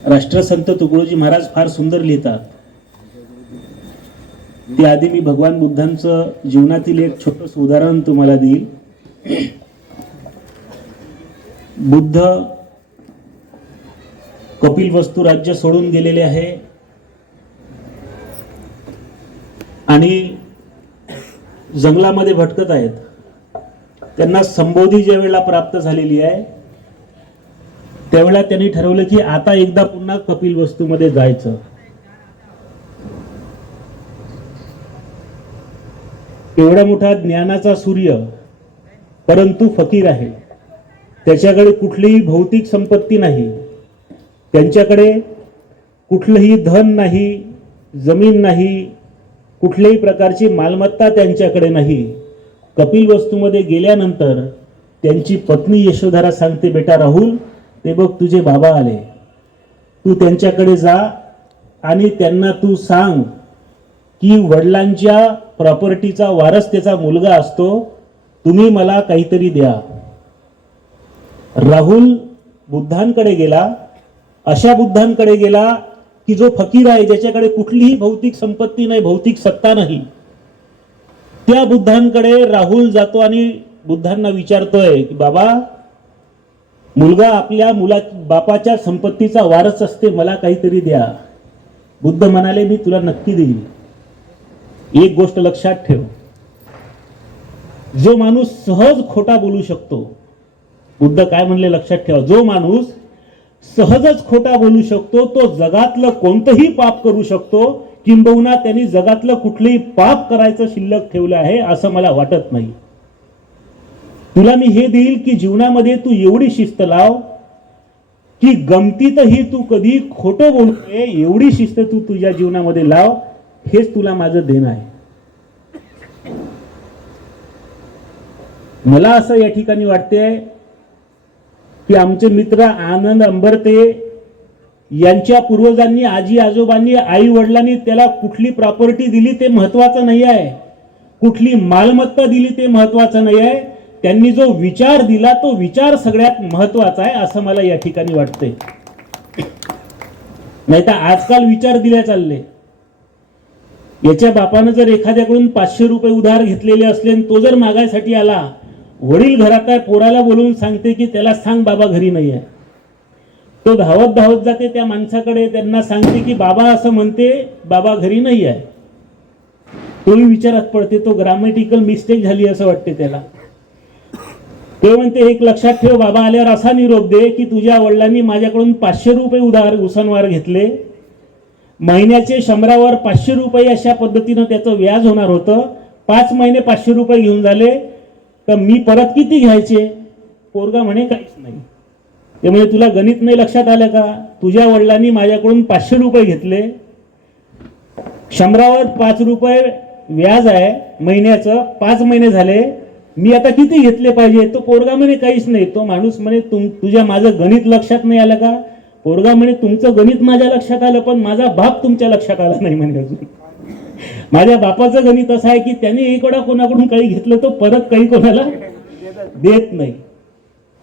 राष्ट्रसंत तुकडोजी महाराज फार सुंदर लिहितात. त्याआधी मी भगवान बुद्धांचं जीवनातील एक छोटस उदाहरण तुम्हाला देईल. बुद्ध कपिलवस्तू राज्य सोडून गेलेले आहे आणि जंगलामध्ये भटकत आहेत. त्यांना संबोधी ज्या वेळेला प्राप्त झालेली आहे त्यावेळेला त्यांनी ठरवलं की आता एकदा पुन्हा कपिलवस्तूमध्ये जायचं. एवढा मोठा ज्ञानाचा सूर्य परंतु फकीर आहे. त्याच्याकडे कुठलीही भौतिक संपत्ती नाही, त्यांच्याकडे कुठलंही धन नाही, जमीन नाही, कुठल्याही प्रकारची मालमत्ता त्यांच्याकडे नाही. कपिलवस्तूमध्ये गेल्यानंतर त्यांची पत्नी यशोधरा सांगते, बेटा राहुल, ते बघ तुझे बाबा आले, तू त्यांच्याकडे जा आणि त्यांना तू सांग की वडिलांच्या प्रॉपर्टीचा वारस त्याचा मुलगा असतो, तुम्ही मला काहीतरी द्या. राहुल बुद्धांकडे गेला, अशा बुद्धांकडे गेला की जो फकीर आहे, ज्याच्याकडे कुठलीही भौतिक संपत्ती नाही, भौतिक सत्ता नाही. त्या बुद्धांकडे राहुल जातो आणि बुद्धांना विचारतोय की बाबा, मुलगा आपल्या बापाच्या संपत्तीचा वारस असते, मला काहीतरी द्या. बुद्ध म्हणाले, मी तुला नक्की देईल. एक गोष्ट लक्षात ठेव, जो माणूस सहज खोटा बोलू शकतो, बुद्ध काय म्हणले लक्षात ठेवा, जो माणूस सहजच खोटा बोलू शकतो तो जगातलं कोणतंही पाप करू शकतो. किंबहुना त्यांनी जगातलं कुठलंही पाप करायचं शिल्लक ठेवलं आहे असं मला वाटत नाही. तुला मी हे देईल की जीवनामध्ये तू एवढी शिस्त लाव की गमतीतही तू कधी खोटं बोलू नये, एवढी शिस्त तू तुझ्या जीवनामध्ये लाव. हेच तुला माझं देणं आहे. मला असं या ठिकाणी वाटते की आमचे मित्र आनंद अंबरते यांच्या पूर्वजांनी, आजी आजोबांनी, आई वडिलांनी त्याला कुठली प्रॉपर्टी दिली ते महत्वाचं नाही आहे, कुठली मालमत्ता दिली ते महत्वाचं नाही आहे. त्यांनी जो विचार दिला तो विचार सगळ्यात महत्वाचा आहे असं मला या ठिकाणी वाटतंय. नाही तर आजकाल विचार दिले चालले. याच्या बापानं जर एखाद्याकडून 500 रुपये उधार घेतलेले असले आणि तो जर मागायसाठी आला, वडील घरात आहे, पोराला बोलून सांगते की त्याला सांग बाबा घरी नाही आहे. तो धावत धावत जाते त्या माणसाकडे, त्यांना सांगते की बाबा असं म्हणते, बाबा घरी नाही आहे. तोही विचारात पडते, तो ग्रामॅटिकल मिस्टेक झाली असं वाटते त्याला. ते म्हणते, एक लक्षात ठेव, बाबा आल्यावर असा निरोप दे की तुझ्या वडिलांनी माझ्याकडून 500 रुपये उधार उसनवार घेतले, महिन्याचे 100वर 500 रुपये अशा पद्धतीनं त्याचं व्याज होणार होतं. 5 महिने 500 रुपये घेऊन झाले तर मी परत किती घ्यायचे? पोरगा म्हणे काहीच नाही. ते म्हणजे तुला गणित नाही लक्षात आलं का? तुझ्या वडिलांनी माझ्याकडून 500 रुपये घेतले, 100वर 5 रुपये व्याज आहे महिन्याचं, 5 महिने झाले, मी आता किती घेतले पाहिजे? तो पोरगा म्हणे काहीच नाही. तो माणूस म्हणे तुझ्या माझं गणित लक्षात नाही आलं का? पोरगा म्हणे तुमचं गणित माझ्या लक्षात आलं पण माझा बाप तुमच्या लक्षात आला नाही म्हणे. अजून माझ्या बापाचं गणित असं आहे की त्याने एक वेळा कोणाकडून काही घेतलं तो परत काही कोणाला देत नाही.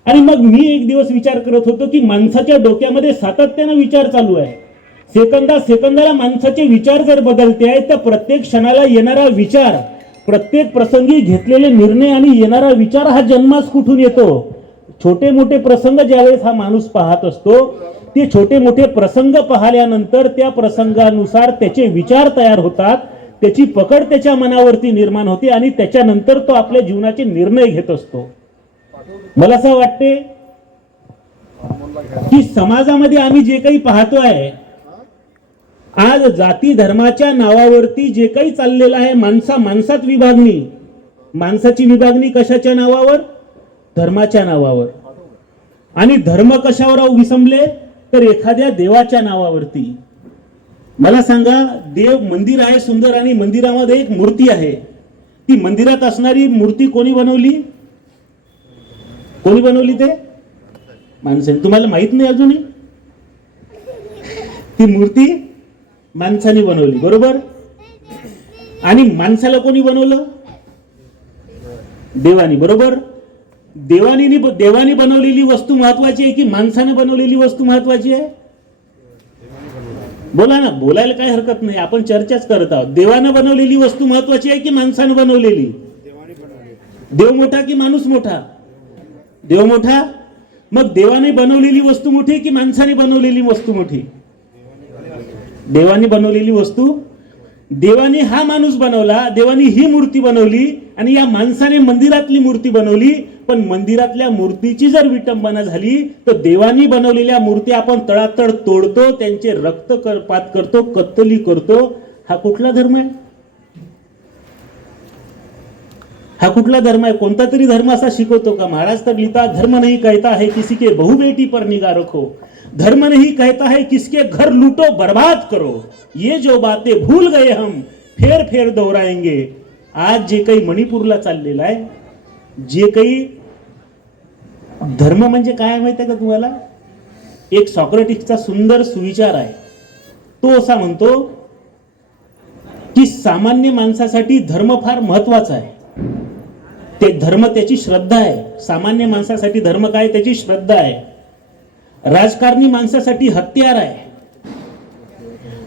आणि मग मी एक दिवस विचार करत होतो की माणसाच्या डोक्यामध्ये सातत्यानं विचार चालू आहे. सेकंदाला माणसाचे विचार जर बदलते आहेत तर प्रत्येक क्षणाला येणारा विचार, प्रत्येक प्रसंगी घेतलेले निर्णय आणि येणारा विचार हा जन्मास कुठून येतो? छोटे मोठे प्रसंग ज्यावेळेस हा माणूस पाहत असतो, ते छोटे मोठे प्रसंग पाहिल्यानंतर त्या प्रसंगानुसार त्याचे विचार तयार होतात, त्याची पकड त्याच्या मनावरती निर्माण होते आणि त्याच्यानंतर तो आपल्या जीवनाचे निर्णय घेत असतो. मला असं वाटते की समाजामध्ये आम्ही जे काही पाहतोय आज, जाती धर्माच्या नावावरती जे काही चाललेलं आहे, माणसात विभागणी, माणसाची विभागणी कशाच्या नावावर? धर्माच्या नावावर. आणि धर्म कशावर विसंबले? तर एखाद्या देवाच्या नावावरती. मला सांगा, देव मंदिर आहे सुंदर आणि मंदिरामध्ये एक मूर्ती आहे, ती मंदिरात असणारी मूर्ती कोणी बनवली? कोणी बनवली? ते माणसाने. तुम्हाला माहित नाही अजूनही? ती मूर्ती माणसाने बनवली, बरोबर? आणि माणसाला कोणी बनवलं? देवानी, बरोबर? देवानी बनवलेली वस्तू महत्वाची आहे की माणसाने बनवलेली वस्तू महत्वाची आहे? बोला ना, बोलायला काही हरकत नाही, आपण चर्चाच करत आहोत. देवानं बनवलेली वस्तू महत्वाची आहे की माणसानं बनवलेली? देव मोठा की माणूस मोठा? देव मोठा. मग देवाने बनवलेली वस्तू मोठी की माणसाने बनवलेली वस्तू मोठी? देवाने बनवलेली वस्तू. देवाने हा माणूस बनवला, देवाने ही मूर्ती बनवली, आणि या माणसाने मंदिरातली मूर्ती बनवली. पण मंदिरातल्या मूर्तीची जर विटंबना झाली तर देवानी बनवलेल्या मूर्ती आपण तळातळ तोडतो, त्यांचे रक्तपात करतो, कत्तली करतो. हा कुठला धर्म आहे? हा कुठला धर्म आहे? कोणता तरी धर्म असा शिकवतो का? महाराज तर लिहितात, धर्म नहीं कहता है किसी के बहु बेटी पर निगाह रखो, धर्म नहीं कहता है किसके घर लूटो बर्बाद करो, ये जो बातें भूल गए हम फेर फेर दोहराएंगे. आज जे काही मणिपूरला चाललेलं आहे, जे काही धर्म म्हणजे काय माहिती आहे का तुम्हाला? एक सॉक्रेटिसचा सुंदर सुविचार आहे. तो असा म्हणतो की सामान्य माणसासाठी धर्म फार महत्वाचा आहे. ते धर्म त्याची श्रद्धा आहे. सामान्य माणसासाठी धर्म काय? त्याची श्रद्धा आहे. राजकारणी माणसासाठी हत्यार आहे,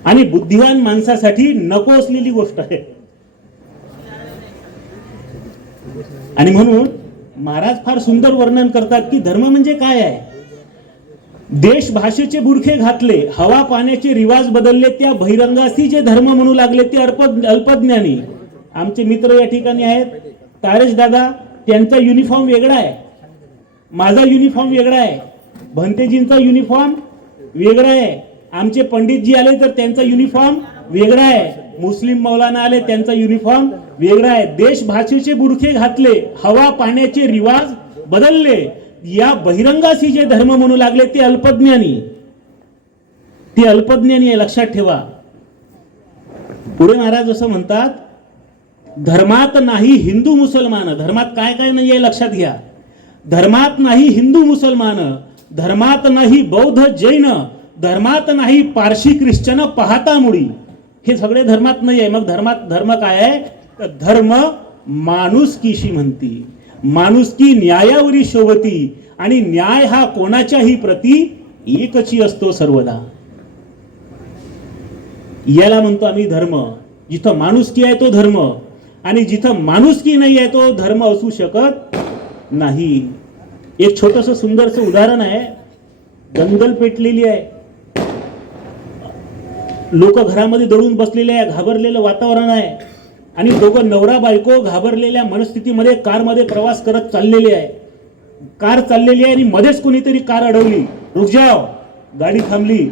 आणि बुद्धिवान माणसासाठी नको असलेली गोष्ट आहे. आणि म्हणून महाराज फार सुंदर वर्णन करतात की धर्म म्हणजे काय आहे. देश भाषेचे बुरखे घातले, हवा पाण्याचे रिवाज बदलले, त्या बहिरंगासी जे धर्म म्हणू लागले ते अल्पज्ञानी. आमचे मित्र या ठिकाणी आहेत, तारेश दादा, त्यांचा युनिफॉर्म वेगळा आहे, माझा युनिफॉर्म वेगळा आहे, भंतेजींचा युनिफॉर्म वेगळा आहे, आमचे पंडितजी आले तर त्यांचा युनिफॉर्म वेगळा आहे, मुस्लिम मौलाना आले त्यांचा युनिफॉर्म वेगळा आहे. देश भाषेचे बुरखे घातले, हवा पाण्याचे रिवाज बदलले, या बहिरंगासी जे धर्म म्हणू लागले ते अल्पज्ञानी. ते अल्पज्ञानी आहे, लक्षात ठेवा. पुढे महाराज असं म्हणतात, धर्मात नाही हिंदू मुसलमान. धर्मात काय काय नाही आहे लक्षात घ्या. धर्मात नाही हिंदू मुसलमान, धर्मात नाही बौद्ध जैन, धर्मात नाही पारशी ख्रिश्चन पाहता मुळी. हे सगळे धर्मात नाही आहे. मग धर्मात धर्म काय आहे? तर धर्म माणुसकीशी म्हणती, माणुसकी न्यायावरी शोभती, आणि न्याय हा कोणाच्याही प्रती एकची असतो सर्वदा. याला म्हणतो आम्ही धर्म. जिथं माणुसकी आहे तो धर्म, आणि जिथं माणुसकी नाही आहे तो धर्म असू शकत नाही. एक छोटस सुंदरस उदाहरण आहे. दंगल पेटलेली आहे, लोक घरामध्ये दडून बसलेले आहे, घाबरलेलं वातावरण आहे, आणि दोघं नवरा बायको घाबरलेल्या मनस्थितीमध्ये कारमध्ये प्रवास करत चाललेले आहे. कार चाललेली आहे आणि मध्येच कोणीतरी कार अडवली. रुक जाओ. गाडी थांबली.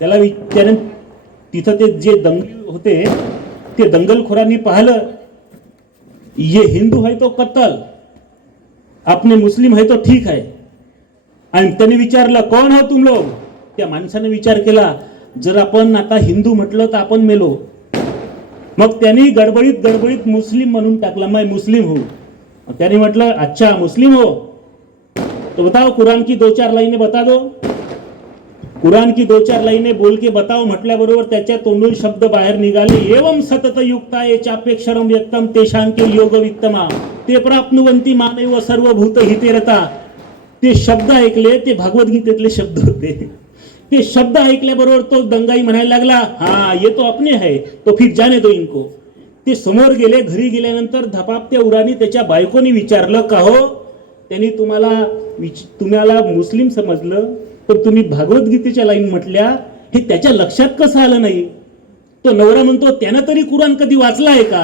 त्याला तिथं ते जे दंगल होते ते दंगलखोरांनी पाहिलं, ये हिंदू है तो कत्तल, आपने मुस्लिम है तो ठीक है. आणि त्यांनी विचारलं, कोण हो तुम लोग? त्या माणसाने विचार केला, जर आपण आता हिंदू म्हटलं तर आपण मेलो. मग त्यांनी गडबडीत मुस्लिम म्हणून टाकला, मैं मुस्लिम हूं. त्याने म्हटलं, अच्छा मुस्लिम हो तो बताओ कुरान की 2-4 लाइनें बता दो. कुरान की 2-4 लाइनें बोल के बताओ म्हटल्याबरोबर त्याच्या तोंडून शब्द बाहेर निघाले, एवं सतत युक्ता ये चाप्यक्षरम व्यक्तम तेशांके योग वित्तमा ते प्राप्नुवंती मानव सर्वभूत हितेरता. ते शब्द ऐकले, ते भगवद्गीतेतले शब्द होते. ते शब्द ऐकल्याबरोबर तो दंगाई म्हणायला लागला, हा ये तो अपने है तो फिर जाने दो इनको. ते समोर गेले. घरी गेल्यानंतर धपापत्या उराने त्याच्या बायकोनी विचारलं, का हो त्यांनी तुम्हाला मुस्लिम समजलं पण तुम्ही भगवद्गीतेच्या लाईन म्हटल्या, हे त्याच्या लक्षात कसं आलं नाही? तो नवरा म्हणतो, त्यानं तरी कुराण कधी वाचला आहे का?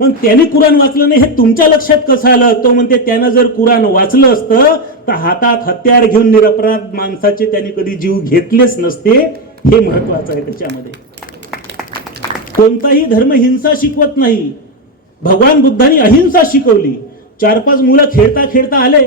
मग त्याने कुराण वाचलं नाही हे तुमच्या लक्षात कसं आलं? तो म्हणते, त्यानं जर कुराण वाचलं असतं तर हातात हत्यार घेऊन निरपराध माणसाचे त्यांनी कधी जीव घेतलेच नसते. हे महत्वाचं आहे त्याच्यामध्ये. कोणताही धर्म हिंसा शिकवत नाही. भगवान बुद्धांनी अहिंसा शिकवली. 4-5 मुलं खेळता खेळता आले,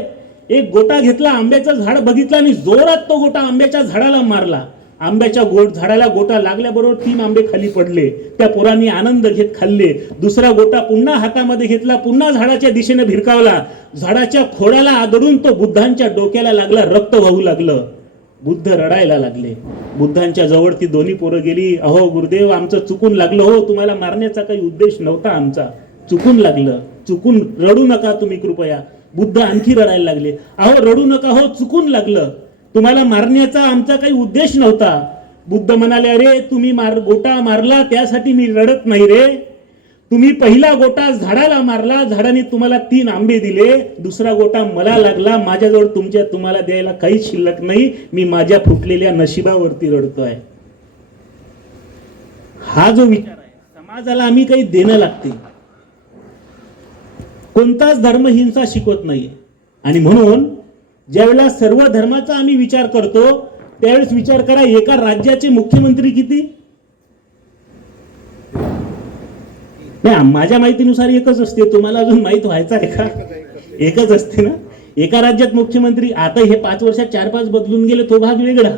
एक गोटा घेतला, आंब्याचं झाड बघितलं आणि जोरात तो गोटा आंब्याच्या झाडाला मारला. आंब्याच्या झाडाला गोटा लागल्याबरोबर 3 आंबे खाली पडले. त्या पोरांनी आनंद घेत खाल्ले. दुसरा गोटा पुन्हा हातामध्ये घेतला, पुन्हा झाडाच्या दिशेने भिरकावला. झाडाच्या खोडाला आदळून तो बुद्धांच्या डोक्याला लागला, रक्त वाहू लागलं. बुद्ध रडायला लागले. बुद्धांच्या जवळ ती दोन्ही पोरं गेली, अहो गुरुदेव आमचं चुकून लागलं हो, तुम्हाला मारण्याचा काही उद्देश नव्हता आमचा, चुकून लागलं, चुकून, रडू नका तुम्ही कृपया. बुद्ध आणखी रडायला लागले, अहो रडू नका हो, चुकून लागलं, तुम्हाला मारण्याचा आमचा काही उद्देश नव्हता. बुद्ध म्हणाले, अरे तुम्ही गोटा मारला त्यासाठी मी रडत नाही रे, तुम्ही पहिला गोटा झाडाला मारला, झाडाने तुम्हाला 3 आंबे दिले, दुसरा गोटा मला लागला, माझ्याजवळ तुम्हाला द्यायला काहीच शिल्लक नाही, मी माझ्या फुटलेल्या नशिबावरती रडतोय. हा जो विचार आहे, समाजाला आम्ही काही देणं लागते. कोणताच धर्म हिंसा शिकवत नाहीये. आणि म्हणून ज्यावेळेला सर्व धर्माचा आम्ही विचार करतो त्यावेळेस विचार करा, एका राज्याचे मुख्यमंत्री किती? नाही, माझ्या माहितीनुसार एकच असते. तुम्हाला अजून माहित व्हायचं आहे का? एकच असते ना एका राज्यात मुख्यमंत्री. आता हे 5 वर्षात 4-5 बदलून गेले, तो भाग वेगळा.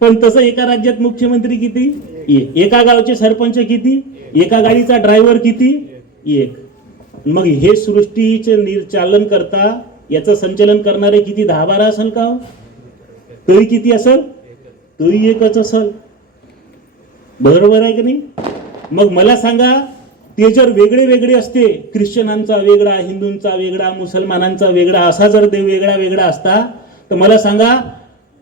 पण तसं एका राज्यात मुख्यमंत्री किती? एका गावचे सरपंच किती? एका गाडीचा ड्रायव्हर किती? एक. मग हे सृष्टीचे चालन करता, याचं संचालन करणारे किती? 10-12 असेल का? तोही किती असेल? तोही एकच असेल. बरोबर आहे की नाही? मग मला सांगा, ते जर वेगळे वेगळे असते, ख्रिश्चनांचा वेगळा, हिंदूंचा वेगळा, मुसलमानांचा वेगळा, असा जर देव वेगळा वेगळा असता, तर मला सांगा,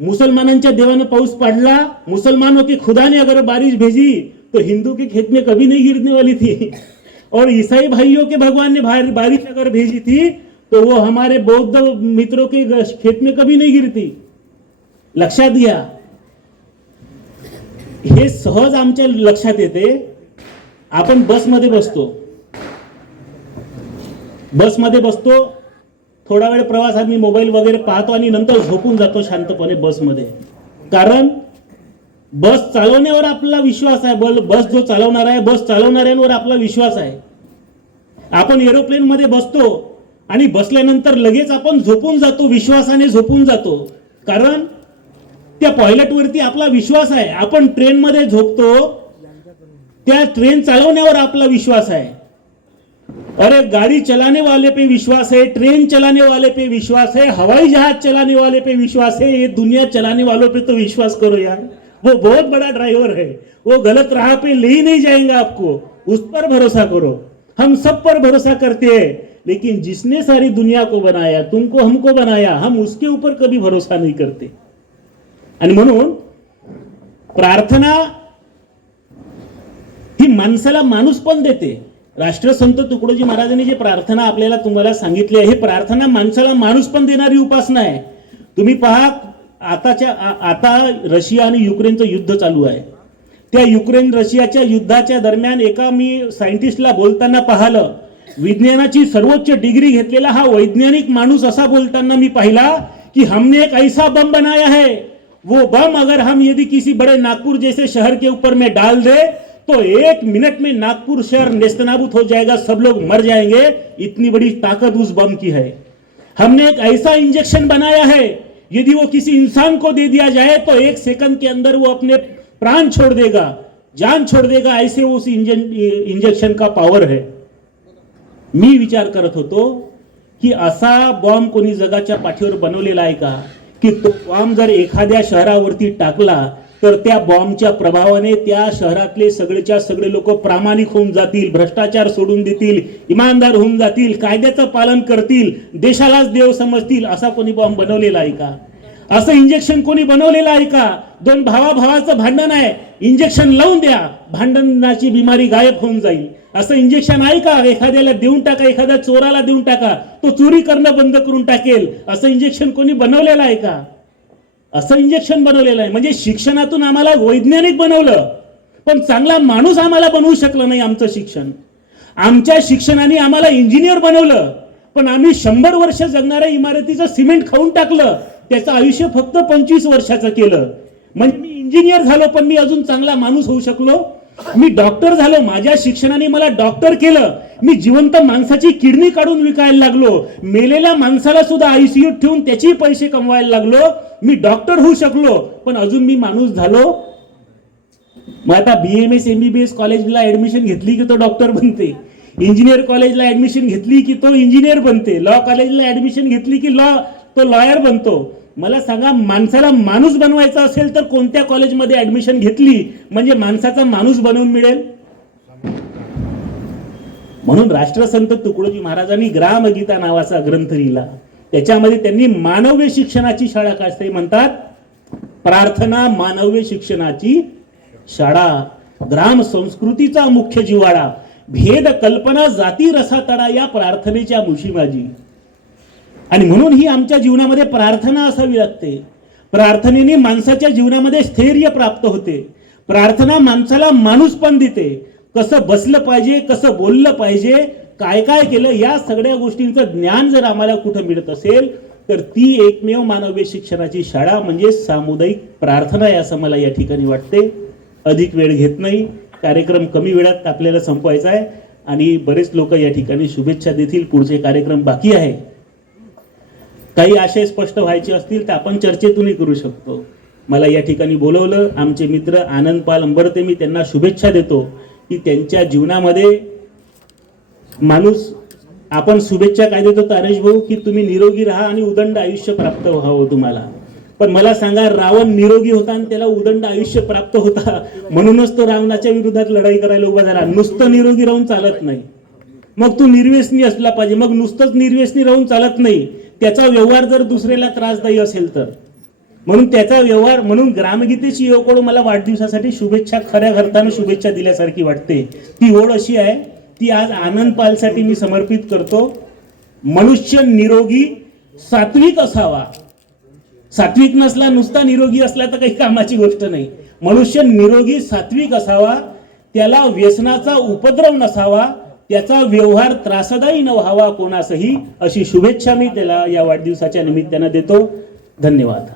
मुसलमानांच्या देवानं पाऊस पडला, मुसलमानों के खुदा ने अगर बारिश भेजी तो हिंदू के खेत में कभी नहीं गिरने वाली थी, और ईसाई भाइयों के भगवान ने बारिश अगर भेजी थी तो वो हमारे बौद्ध मित्रों के खेत में कभी नहीं गिरती. लक्षात घ्या, हे सहज आमच्या लक्षात येते. आपण बसमध्ये बसतो, थोडा वेळ प्रवासात मी मोबाईल वगैरे पाहतो आणि नंतर झोपून जातो शांतपणे बसमध्ये. कारण बस चालवण्यावर आपला विश्वास आहे. बस जो चालवणार आहे, बस चालवणाऱ्यांवर आपला विश्वास आहे. आपण एरोप्लेन मध्ये बसतो आणि बसल्यानंतर लगेच आपण झोपून जातो, विश्वासाने झोपून जातो. कारण त्या पायलटवरती आपला विश्वास आहे. आपण ट्रेनमध्ये झोपतो, त्या ट्रेन चालवण्यावर आपला विश्वास आहे. अरे गाड़ी चलाने वाले पे विश्वास है, ट्रेन चलाने वाले पे विश्वास है, हवाई जहाज चलाने वाले पे विश्वास है, ये दुनिया चलाने वालों पे तो विश्वास करो यार. वो बहुत बड़ा ड्राइवर है, वो गलत राह पे ले ही नहीं जाएगा आपको, उस पर भरोसा करो. हम सब पर भरोसा करते हैं, लेकिन जिसने सारी दुनिया को बनाया, तुमको हमको बनाया, हम उसके ऊपर कभी भरोसा नहीं करते. आणि म्हणून प्रार्थना ही माणसाला माणूस पण देते. राष्ट्रसंत तुकडोजी महाराजांनी जे प्रार्थना आपल्याला तुम्हाला सांगितली आहे, हे प्रार्थना माणसाला माणूस पण देणारी उपासना आहे. तुम्ही पहा, आता रशिया आणि युक्रेनचं युद्ध चालू आहे. त्या युक्रेन रशियाच्या युद्धाच्या दरम्यान एका मी सायंटिस्टला बोलताना पाहिलं, विज्ञानाची सर्वोच्च डिग्री घेतलेला हा वैज्ञानिक माणूस असा बोलताना मी पाहिला की हमने एक ऐसा बम बनाया है, वो बम अगर हम यदि किसी बड़े नागपुर जैसे शहर के ऊपर में डाल दे तो 1 मिनट में नागपुर शहर नेस्तनाबूत हो जाएगा, सब लोग मर जाएंगे, इतनी बड़ी ताकत उस बम की है. हमने एक ऐसा इंजेक्शन बनाया है, यदि वो किसी इंसान को दे दिया जाए तो 1 सेकंड के अंदर वो अपने प्राण छोड़ देगा, जान छोड़ देगा, ऐसे उस इंजेक्शन का पावर है. मी विचार करत होतो की असा बॉम्ब कोणी जगाच्या पाठीवर बनवलेला आहे का, की तो बॉम्ब जर एखाद्या शहरावरती टाकला तर त्या बॉम्बच्या प्रभावाने त्या शहरातले सगळेच्या सगळे लोक प्रामाणिक होऊन जातील, भ्रष्टाचार सोडून देतील, इमानदार होऊन जातील, कायद्याचं पालन करतील, देशालाच देव समजतील. असा कोणी बॉम्ब बनवलेला आहे का? असं इंजेक्शन कोणी बनवलेलं आहे का? 2 भावाचं भांडण आहे, इंजेक्शन लावून द्या, भांडणाची बिमारी गायब होऊन जाईल. असं इंजेक्शन आहे का? एखाद्याला देऊन टाका, एखाद्या चोराला देऊन टाका, तो चोरी करणं बंद करून टाकेल. असं इंजेक्शन कोणी बनवलेलं आहे का? असं इंजेक्शन बनवलेलं आहे. म्हणजे शिक्षणातून आम्हाला वैज्ञानिक बनवलं, पण चांगला माणूस आम्हाला बनवू शकलं नाही आमचं शिक्षण. आमच्या शिक्षणाने आम्हाला इंजिनियर बनवलं, पण आम्ही 100 वर्ष जगणाऱ्या इमारतीचं सिमेंट खाऊन टाकलं, त्याचं आयुष्य फक्त 25 वर्षाचं केलं. म्हणजे मी इंजिनियर झालो, पण मी अजून चांगला माणूस होऊ शकलो. मी डॉक्टर झालो, माझ्या शिक्षणाने मला डॉक्टर केलं. मी जिवंत माणसाची किडनी काढून विकायला लागलो, मेलेल्या माणसाला सुद्धा आयसीयूत ठेवून त्याचे पैसे कमवायला लागलो. मी डॉक्टर होऊ शकलो, पण अजून मी माणूस झालो. मग आता BMS MBBS कॉलेजला ऍडमिशन घेतली की तो डॉक्टर बनते, इंजिनियर कॉलेजला ऍडमिशन घेतली की तो इंजिनियर बनते, लॉ कॉलेजला ऍडमिशन घेतली की तो लॉयर बनतो. मला सांगा, माणसाला माणूस बनवायचा असेल तर कोणत्या कॉलेजमध्ये ऍडमिशन घेतली म्हणजे माणसाचा माणूस बनवून मिळेल? म्हणून राष्ट्रसंत तुकडोजी महाराजांनी ग्रामगीता नावाचा ग्रंथ लिहिला. त्याच्यामध्ये त्यांनी मानवी शिक्षणाची शाळा काय म्हणतात, प्रार्थना मानव्य शिक्षणाची शाळा, ग्राम संस्कृतीचा मुख्य जिवाळा, भेद कल्पना जाती रसा तडा या प्रार्थनेच्या मुशी माझी. आणि म्हणून ही आमच्या जीवनामध्ये प्रार्थना असावी लागते. प्रार्थनेने माणसाच्या जीवनामध्ये स्थैर्य प्राप्त होते. प्रार्थना माणसाला माणूस पण देते. कसं बसलं पाहिजे, कसं बोललं पाहिजे, काय काय केलं, या सगळ्या गोष्टींचं ज्ञान जर आम्हाला कुठं मिळत असेल तर ती एकमेव मानवीय शिक्षणाची शाळा म्हणजे सामुदायिक प्रार्थना आहे असं मला या ठिकाणी वाटते. अधिक वेळ घेत नाही, कार्यक्रम कमी वेळात आपल्याला संपवायचा आहे आणि बरेच लोक या ठिकाणी शुभेच्छा देतील. पुढचे कार्यक्रम बाकी आहे. काही आशय स्पष्ट व्हायचे असतील तर आपण चर्चेतूनही करू शकतो. मला या ठिकाणी बोलवलं आमचे मित्र आनंद पाल अंबरते, मी त्यांना शुभेच्छा देतो की त्यांच्या जीवनामध्ये माणूस, आपण शुभेच्छा काय देतो तारेश भाऊ की तुम्ही निरोगी राहा आणि उदंड आयुष्य प्राप्त व्हावं तुम्हाला. पण मला सांगा, रावण निरोगी होता आणि त्याला उदंड आयुष्य प्राप्त होता, म्हणूनच तो रावणाच्या विरोधात लढाई करायला उभा झाला. नुसतं निरोगी राहून चालत नाही, मग तू निर्व्यसनी असला पाहिजे. मग नुसतंच निर्व्यसनी राहून चालत नाही, त्याचा व्यवहार जर दुसऱ्याला त्रासदायी असेल तर. म्हणून त्याचा व्यवहार, म्हणून ग्रामगीतेची ओळ मला वाढदिवसासाठी शुभेच्छा खऱ्या अर्थानं शुभेच्छा दिल्यासारखी वाटते. ती ओळ अशी आहे, ती आज आनंद पालसाठी मी समर्पित करतो. मनुष्य निरोगी सात्विक असावा. सात्विक नसला, नुसता निरोगी असला तर काही कामाची गोष्ट नाही. मनुष्य निरोगी सात्विक असावा, त्याला व्यसनाचा उपद्रव नसावा, त्याचा व्यवहार त्रासदायी न व्हावा कोणासही, अशी शुभेच्छा मी त्याला या वाढदिवसाच्या निमित्तानं देतो. धन्यवाद.